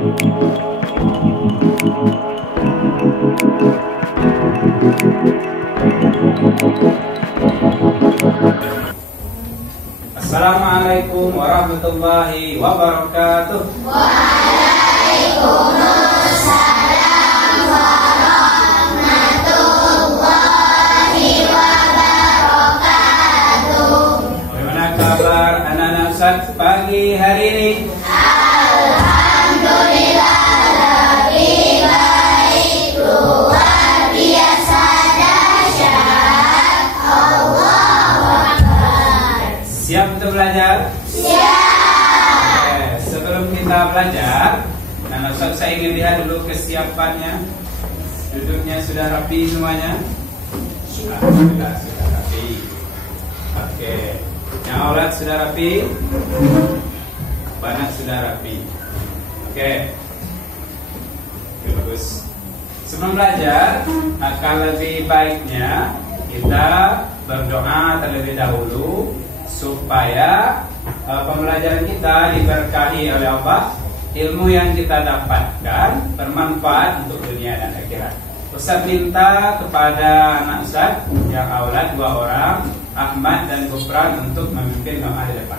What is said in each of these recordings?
Assalamualaikum warahmatullahi wabarakatuh. Waalaikumsalam warahmatullahi wabarakatuh. Bagaimana kabar anak-anak Ustaz pagi hari ini? Alhamdulillah lebih baik, luar biasa dahsyat. Allahu Akbar. Siap untuk belajar? Siap. Sebelum kita belajar, anak Ustaz saya ingin lihat dulu kesiapannya. Duduknya sudah rapi semuanya? Alhamdulillah sudah rapi. Oke, yang aulat sudah rapi? Banyak sudah rapi. Oke, bagus. Sebelum belajar, akan lebih baiknya kita berdoa terlebih dahulu supaya pembelajaran kita diberkahi oleh Allah. Ilmu yang kita dapatkan bermanfaat untuk dunia dan akhirat. Ustaz minta kepada anak Ustaz yang aulat 2 orang, Ahmad dan Gufran, untuk memimpin doa di depan.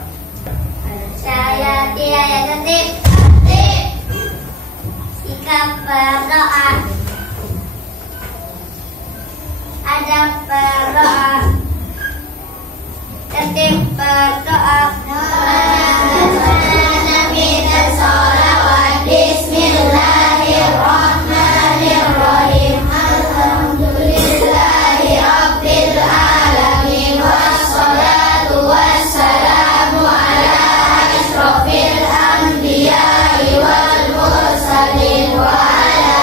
Saya tidak tertib. Sikap berdoa. Adab berdoa. Tertib berdoa. Nabi dan sholawat. Bismillahirrahmanirrahim. Alhamdulillahi rabbil alamin. Wassalatu wassalamu ala ashrofil anbiya'i wal mursalin wa ala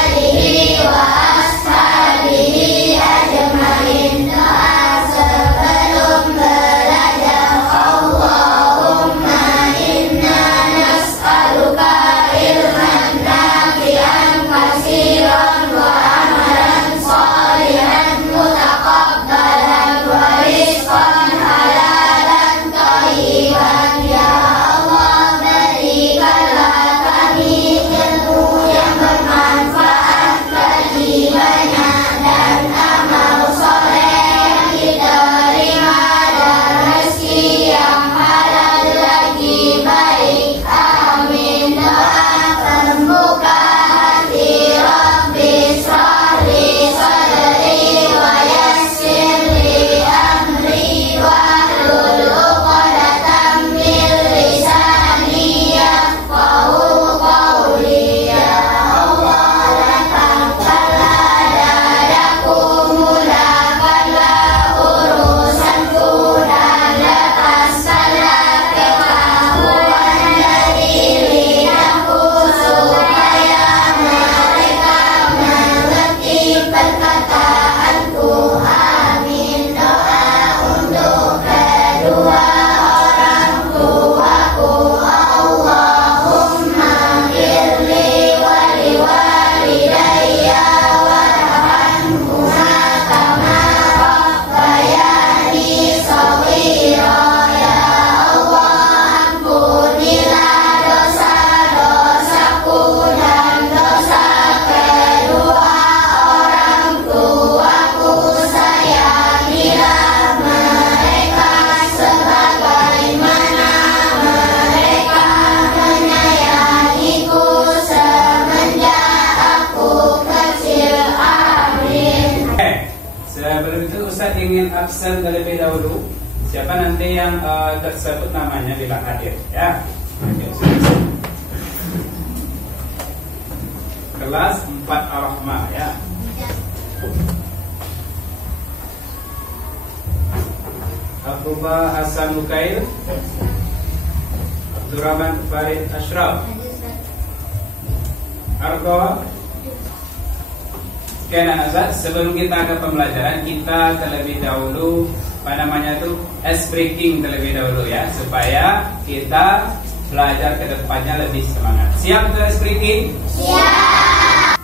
alihi wa ashabihi ajmain. Doa sebelum belajar. Allahumma inna nas'aluka ilman nafi'an katsiran wa amalan sholihan mutaqabbalan wa rizqan halalan thayyiban. Ya Allah, berikanlah kami ilmu yang bermanfaat bagi banyak dan amal soleh yang diterima dan rezeki yang halal lagi baik. Amin. Doa pembuka hati. Rabbi shrahli sadri wa yassirli amri wahlul 'uqdatam min lisani yafqahu qawli. Ya Allah, lapangkanlah dadaku, mudahkanlah urusanku, dan lepaskanlah kekaguan dari lidahku, supaya mereka mengerti perkataanku. Amin. Doa untuk kedua orang tuaku. Allahumma firli wali walidayya warhamhuma kama rabbayani shaghira. Ya Allah, ampunilah dosa-dosaku dan dosa kedua orang tuaku. Sayangilah mereka sebagaimana mereka menyayangiku semenjak aku kecil. Amin. Sebelum itu Ustaz ingin absen terlebih dahulu. Siapa nanti yang tersebut namanya bila hadir, ya. Kelas 4 Ar-Rahmah, ya. Abdullah Hasan Mukail, Abdurrahman Farid Ashraf, Argo. Oke, anak Ustaz, sebelum kita ke pembelajaran, kita terlebih dahulu ice breaking terlebih dahulu, ya, supaya kita belajar ke depannya lebih semangat. Siap untuk ice breaking? Siap.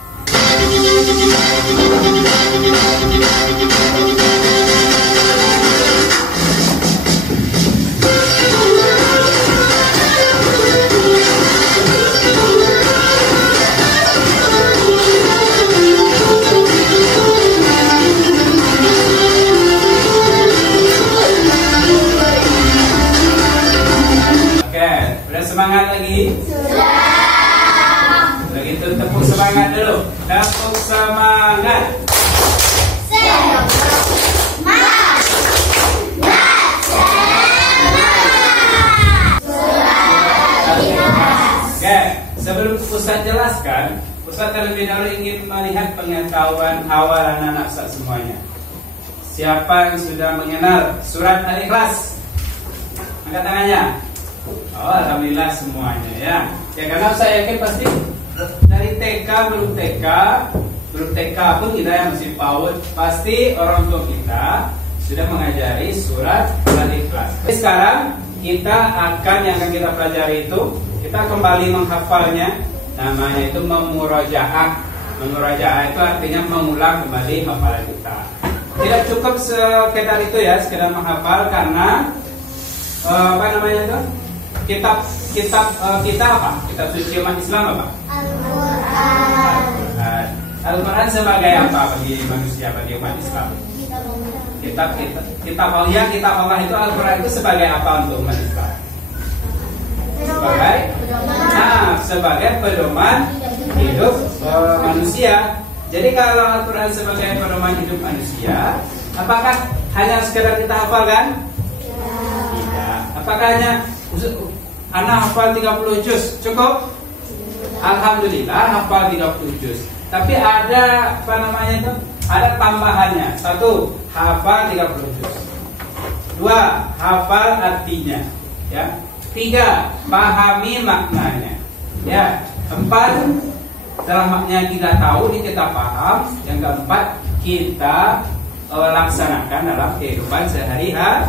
Sudah. Begitu, tepuk semangat dulu. Tepuk semangat. Oke, sebelum Ustaz jelaskan, Ustaz terlebih dahulu ingin melihat pengetahuan awal anak-anak Ustaz semuanya. Siapa yang sudah mengenal surat Al-Ikhlas? Angkat tangannya. Oh, alhamdulillah semuanya ya. Ya, karena saya yakin pasti dari TK belum TK pun kita yang masih PAUD, pasti orang tua kita sudah mengajari surat Al-Ikhlas. Sekarang kita akan kita pelajari itu, kita kembali menghafalnya. Namanya itu memurojaah. Memurojaah itu artinya mengulang kembali hafalan kita. Tidak cukup sekedar itu ya, sekedar menghafal, karena apa namanya itu? Kitab apa? Kitab suci umat Islam apa? Al-Quran. Al-Quran sebagai apa bagi manusia, bagi umat Islam? Kitab Allah itu, Al-Quran itu sebagai apa untuk umat Islam? Sebagai pedoman hidup manusia. Jadi kalau Al-Quran sebagai pedoman hidup manusia, apakah hanya sekedar kita hafalkan? Tidak. Apakah hanya anak hafal 30 juz cukup? Alhamdulillah hafal 30 juz. Tapi ada apa namanya itu? Ada tambahannya. 1. Hafal 30 juz. 2. Hafal artinya. Ya. 3. Pahami maknanya. Ya. 4. Setelah maknanya kita tahu, ini kita paham. Yang keempat, kita laksanakan dalam kehidupan sehari-hari.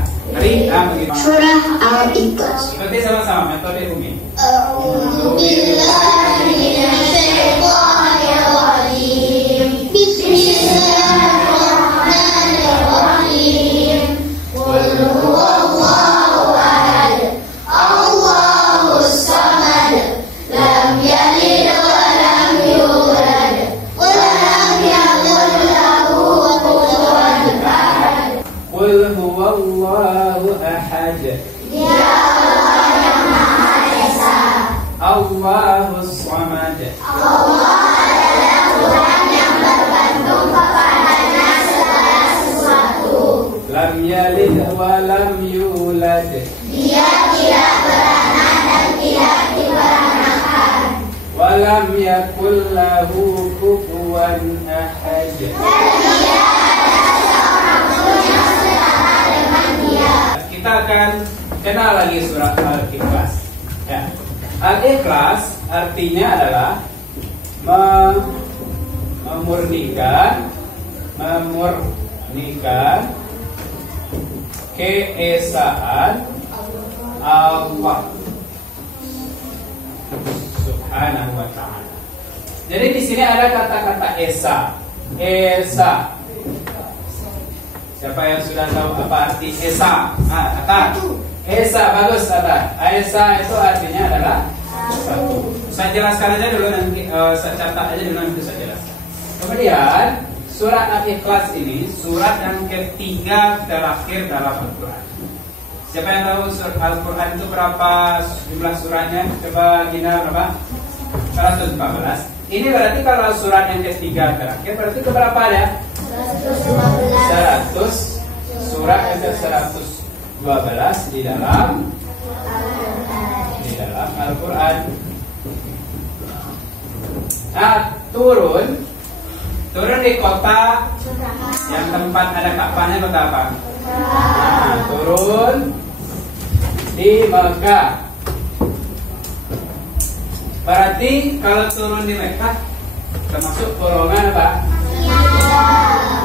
Surah Al-Ikhlas. Ikuti sama-sama metode Umi. A'udzubillahi minasyaitonirrajim. Bismillahirrahmanirrahim. Qul huwallahu ahad. Allahus samad. Lam yalid wa lam yulad. Wa lam yakul lahu kufuwan ahad. Qul huwallahu ahad. Ya Allah yang Maha Esa. Allahus samad. Allah adalah Tuhan yang bergantung kepadanya segala sesuatu. Lam yalid wa lam yulad. Dia tidak beranak dan tidak diberanakan. Wa lam yakul lahu kufuwan ahad. Dan dia ada seorang pun yang setara dengan dia. Kita akan kenal lagi surat Al-Ikhlas. Ya. Al-Ikhlas artinya adalah memurnikan keesaan Allah Subhanahu wa ta'ala. Jadi di sini ada kata-kata esa. Siapa yang sudah tahu apa arti esa? Kata esa, bagus kata. Esa itu artinya adalah satu. Saya jelaskan aja dulu, nanti saya catat aja dulu, nanti saya jelaskan. Kemudian surat Al-Ikhlas ini surat yang ketiga terakhir dalam Al-Quran. Siapa yang tahu surat Al-Quran itu berapa jumlah suratnya? Coba Gina, berapa? 114. Ini berarti kalau surat yang ketiga terakhir berarti ke berapa ya? 100. Surat yang ke-112 di dalam Al-Quran. Nah, turun di kota yang tempat ada Ka'bahnya, kota apa? Nah, turun di Mekah. Berarti kalau turun di Mekah termasuk golongan apa?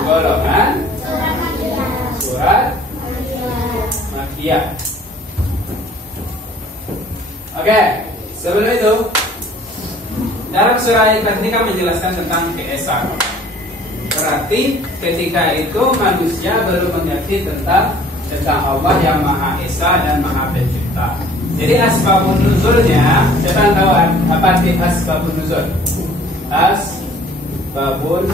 Golongan surat Makkiyah. Oke, sebelum itu dalam surah Ikhlas ini kan menjelaskan tentang keesaan. Berarti ketika itu manusia belum mengerti tentang Allah yang Maha Esa dan Maha Pencipta. Jadi asbabun nuzulnya, siapa tahu apa arti asbabun nuzul? Asbabun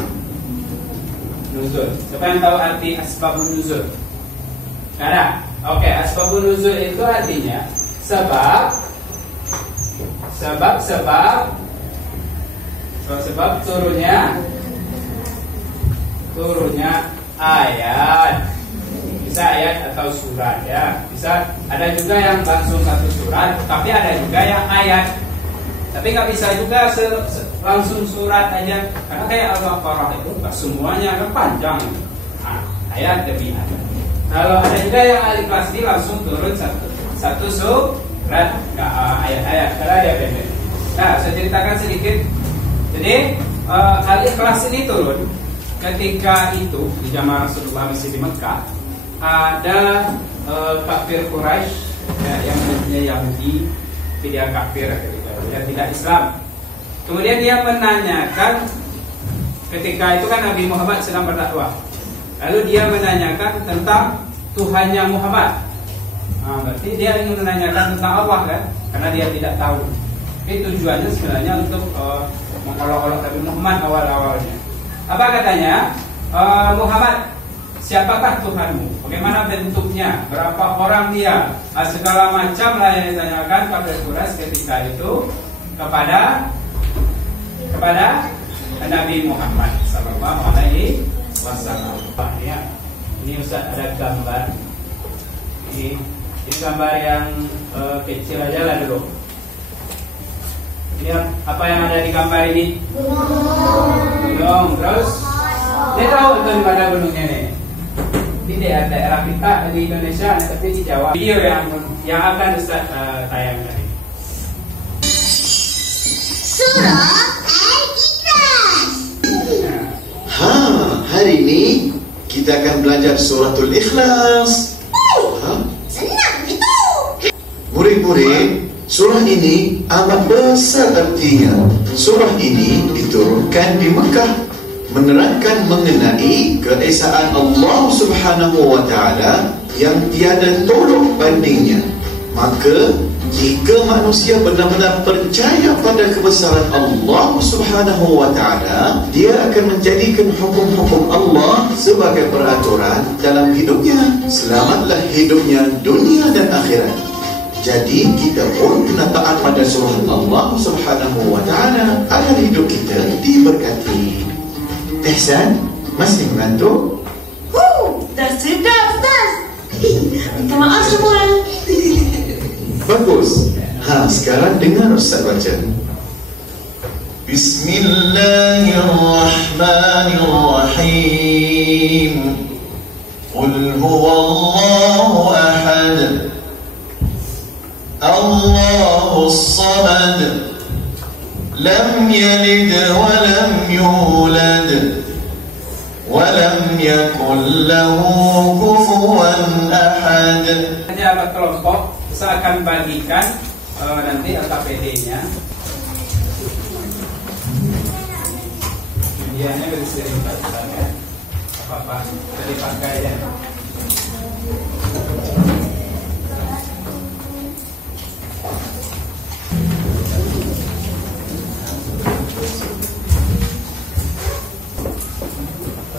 nuzul. Siapa yang tahu arti asbabun nuzul? Ada. Oke, asbabun nuzul itu artinya sebab sebab turunnya ayat. Bisa ayat atau surat ya. Bisa ada juga yang langsung satu surat, tapi ada juga yang ayat. Tapi nggak bisa juga langsung surat aja, karena kayak Al-Baqarah itu nggak semuanya kan panjang. Nah, ayat demi ayat. Kalau ada juga yang Al-Ikhlas ini langsung turun satu surat, nggak ayat-ayat, karena dia pendek. Nah, saya ceritakan sedikit. Jadi Al-Ikhlas ini turun ketika itu di zaman Rasulullah masih di Mekah. Ada kafir Quraisy ya, yang namanya Yahudi, dia kafir dan tidak Islam. Kemudian dia menanyakan, ketika itu kan Nabi Muhammad sedang berdakwah. Lalu dia menanyakan tentang Tuhannya Muhammad. Nah, berarti dia ingin menanyakan tentang Allah kan, karena dia tidak tahu. Tapi tujuannya sebenarnya untuk mengolok-olok Nabi Muhammad awal-awalnya. Apa katanya? Muhammad, siapakah Tuhanmu? Bagaimana bentuknya? Berapa orang dia? Segala macam lah yang ditanyakan pada Quraisy ketika itu kepada Nabi Muhammad Sallallahu Alaihi Wasallam. Ya, ini Ustaz ada gambar. Ini gambar yang kecil aja lah dulu. Ini apa yang ada di gambar ini? Gunung. Terus dia tahu itu di mana gunungnya nih? Di daerah kita di Indonesia, tapi di Jawa. Video yang akan Ustaz tayangkan ini. Surah Al-Ikhlas. Hari ini kita akan belajar suratul Ikhlas. Senang itu. Murid-murid, surah ini amat besar artinya. Surah ini diturunkan di Mekah, menerangkan mengenai keesaan Allah Subhanahu wa Ta'ala yang tiada tolak bandingnya. Maka jika manusia benar-benar percaya pada kebesaran Allah Subhanahu wa Ta'ala, dia akan menjadikan hukum-hukum Allah sebagai peraturan dalam hidupnya. Selamatlah hidupnya dunia dan akhirat. Jadi kita pun kena taat pada suruhan Allah Subhanahu wa Ta'ala agar hidup kita diberkati. Ihsan, masih mengantuk? Dah sedap, Ustaz. Minta maaf semua. Bagus. Sekarang dengar Ustaz baca. Bismillahirrahmanirrahim. Qul huwallahu ahad, Allahus samad, lam yalid wa lam yulad, wa lam yakul lahu kufuwan ahad. Ada kelompok, saya akan bagikan nanti LKPD-nya. Medianya bisa dipakai ya. Apa-apa bisa dipakai ya.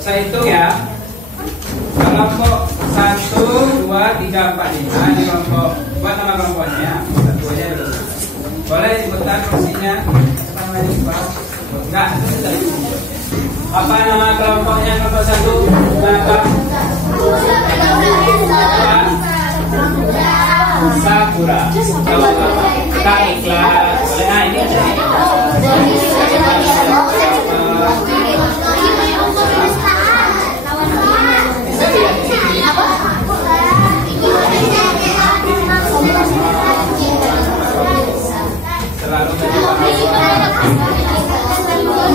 Saya hitung ya. Kelompok 1, 2, 3, 4, 5. Ini kelompok, buat nama kelompoknya. Satu aja dulu. Boleh sebutkan fungsinya? Apa namanya? Enggak. Apa nama kelompoknya? Kelompok 1 apa? Sakura. Kelompok apa? Kita ikhlas. Boleh. Nah ini.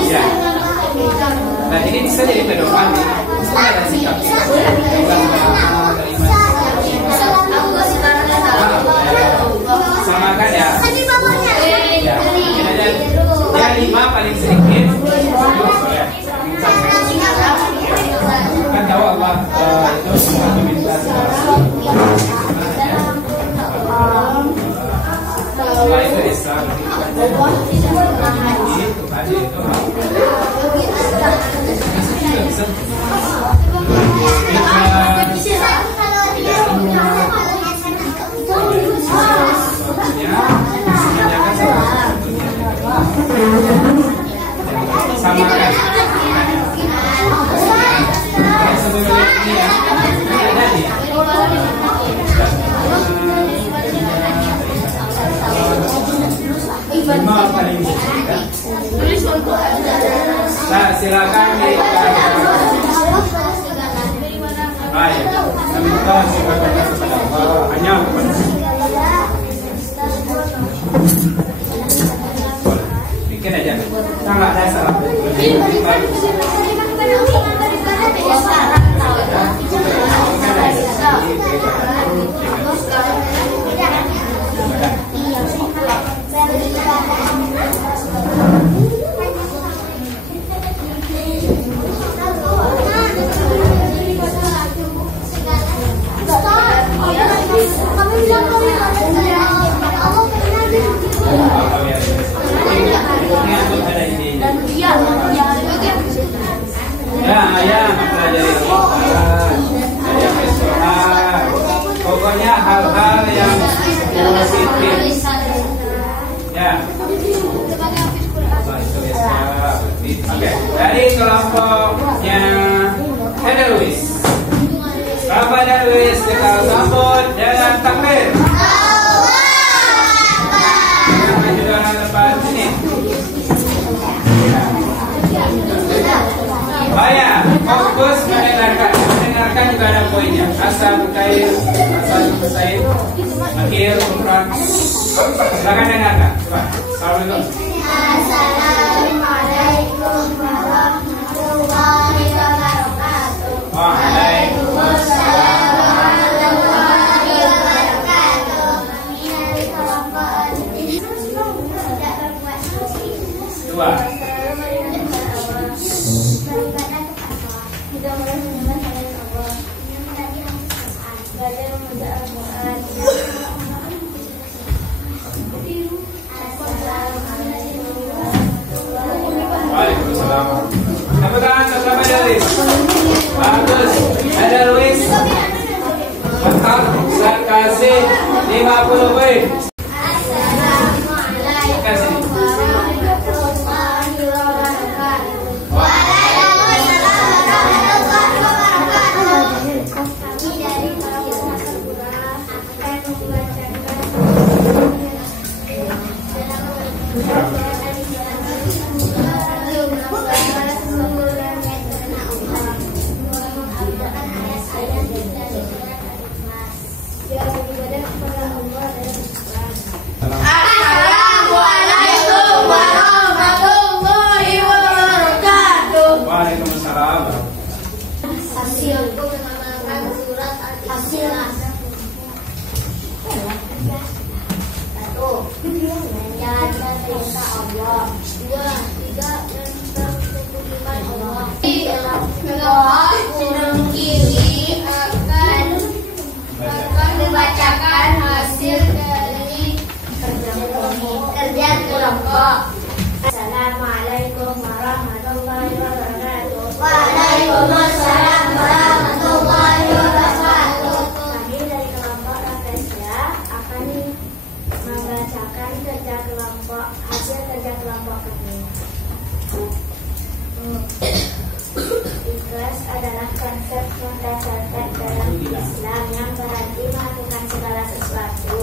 Ya. Nah ini bisa jadi pedoman. Ada sikap. Samakan ya. Ya. Ya 5 paling sedikit. Kan tahu Allah itu semua meminta Allah itu Islam. Sama kan? Sebelum ini ya, ada nih. Lima paling ya. Nah, silakan ayo, minta silakan kepada Allah hanya bikin aja, nggak ada salah. Ya, mempelajari pokoknya hal-hal yang positif. Ya. Oke, dari kelompoknya Edelweiss. Kelompok Edelweiss kita sambut dengan takbir. Maju dalam depan sini. Bayar, fokus mendengarkan. Mendengarkan juga ada poinnya. Asal kair, asal selesai, akhir, ukuran. Silakan dengarkan. Coba. Assalamualaikum. Assalamualaikum warahmatullahi wabarakatuh. Waalaikumsalam warahmatullahi wabarakatuh. Dua. Waalaikumsalam. Tepuk tangan bersama Edelweiss. Bagus. Edelweiss. Mantap. Saya kasih 50 poin. Kasih. Assalamualaikum warahmatullahi wabarakatuh. Waalaikumsalam. Hasilku mengamalkan surat Al-Ikhlas. 1. Menjalankan perintah Allah. 2. Tidak menyekutukan Allah. 3. Memungkiri akan membacakan hasil dari kerja kelompok. Assalamualaikum warahmatullahi wabarakatuh. Waalaikumsalam warahmatullahi wabarakatuh. Kami dari kelompok Raffesia akan membacakan kerja kelompok, hasil kerja kelompok kami. Ikhlas adalah konsep mendasarkan dalam Islam yang berarti melakukan segala sesuatu,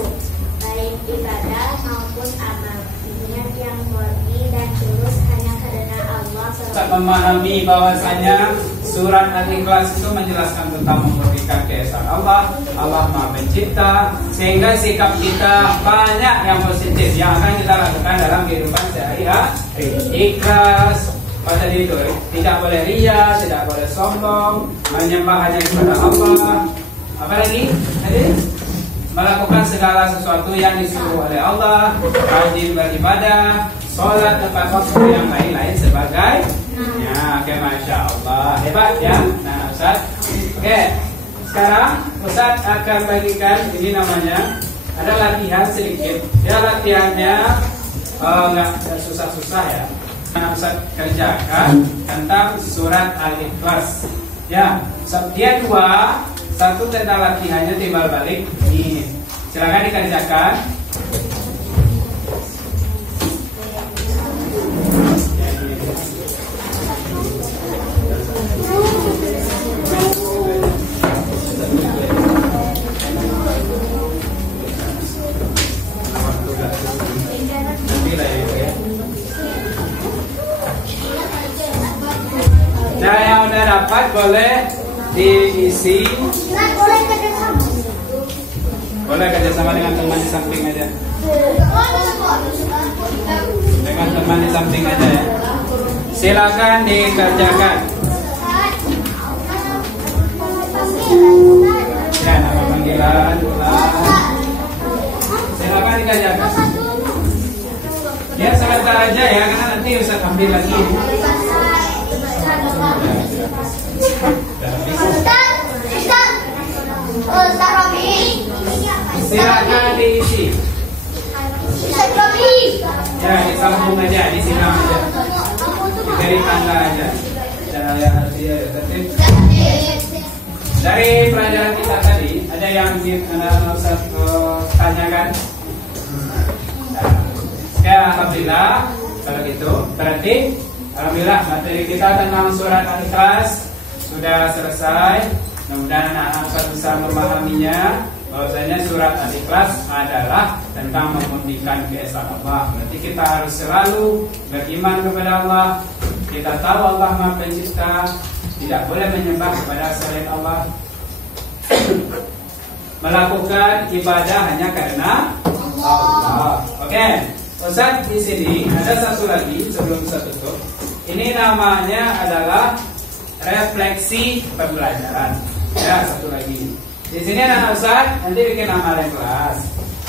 baik ibadah maupun amal, niat yang murni dan tulus hanya karena Allah. Kita memahami bahwasanya surat Al-Ikhlas itu menjelaskan tentang memurnikan keesaan Allah. Allah Maha Pencipta, sehingga sikap kita banyak yang positif yang akan kita lakukan dalam kehidupan sehari-hari. Ikhlas pada itu, tidak boleh ria, tidak boleh sombong, menyembah hanya kepada Allah. Apalagi tadi melakukan segala sesuatu yang disuruh oleh Allah, rajin beribadah, sholat tepat waktu, yang lain-lain sebagai. Ya, oke, masya Allah, hebat ya, nah Ustaz. Oke, sekarang Ustaz akan bagikan ini namanya ada latihan sedikit. Ya, latihannya nggak susah-susah ya. Nah, Ustaz kerjakan tentang surat Al-Ikhlas. Ya, dia 2, 1 tentang latihannya timbal balik. Ini, silakan dikerjakan. dapat boleh diisi. Boleh kerjasama dengan teman di samping aja. Dengan teman di samping aja ya. Silakan dikerjakan. Ya, nama panggilan. Silakan dikerjakan. Ya, sebentar aja ya, karena nanti Ustaz ambil lagi. Silakan diisi. Ya, disambung aja, disiram aja. Dari tangga aja. Dari pelajaran kita tadi, ada yang Ustaz tanyakan? Ya, alhamdulillah. Kalau gitu, berarti alhamdulillah materi kita tentang surat Al-Ikhlas sudah selesai. Mudah-mudahan anak-anak Ustaz bisa memahaminya. Bahwasanya surat Al-Ikhlas adalah tentang memurnikan keesaan Allah. Berarti kita harus selalu beriman kepada Allah. Kita tahu Allah Maha Pencipta, tidak boleh menyembah kepada selain Allah. Melakukan ibadah hanya karena Allah. Oke, Ustaz di sini ada satu lagi sebelum saya tutup. Ini namanya adalah refleksi pembelajaran. Ya, satu lagi. Di sini anak Ustaz nanti bikin amalan kelas.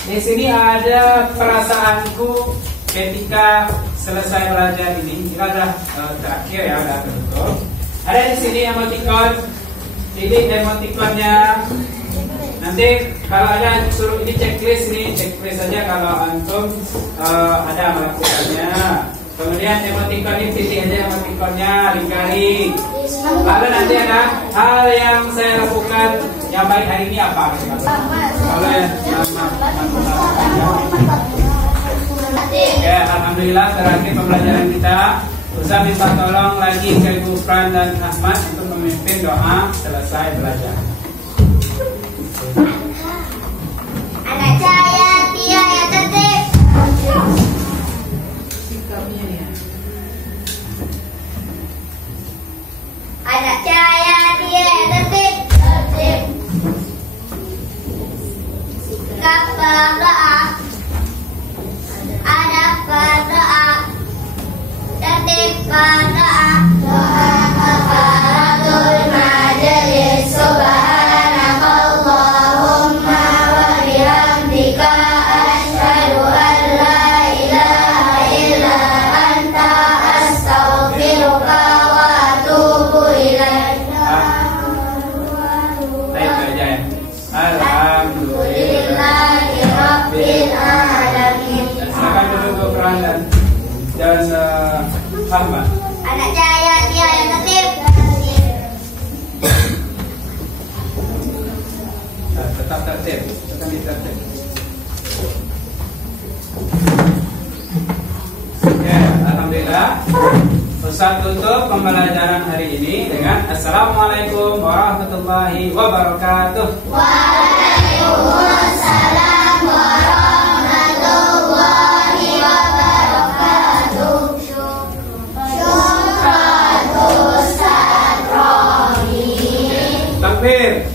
Di sini ada perasaanku ketika selesai belajar ini. Kita sudah terakhir ya, sudah tutup. Ada di sini emoticon. Jadi emoticonnya nanti kalau ada suruh ini checklist saja kalau antum ada melakukannya. Kemudian emoticon ini pilih aja emoticonnya, lingkari. Lalu nanti ada hal yang saya lakukan yang baik hari ini apa? Kalau yang ya, alhamdulillah terakhir pembelajaran kita. Ustaz minta tolong lagi ke Ibu Fran dan Ahmad untuk memimpin doa selesai belajar. Anak saya tiada tertib. Anak saya tiada tertib. Sikap berdoa. Adab berdoa. Tertib berdoa. Doa kafaratul majelis. Subhanakallahumma wa bihamdika asyhadu an la ilaha illa anta astaghfiruka wa atubu ilaik. Alhamdulillahirabbil alamin. Silakan dulu Fran dan Ahmad. Anak saya tiada tertib. Tetap tertib, tetap tertib. Ya, alhamdulillah. Ustaz tutup pembelajaran hari ini dengan Assalamualaikum warahmatullahi wabarakatuh. Waalaikumsalam warahmatullahi wabarakatuh. Syukran Ustaz Rohim. Takbir.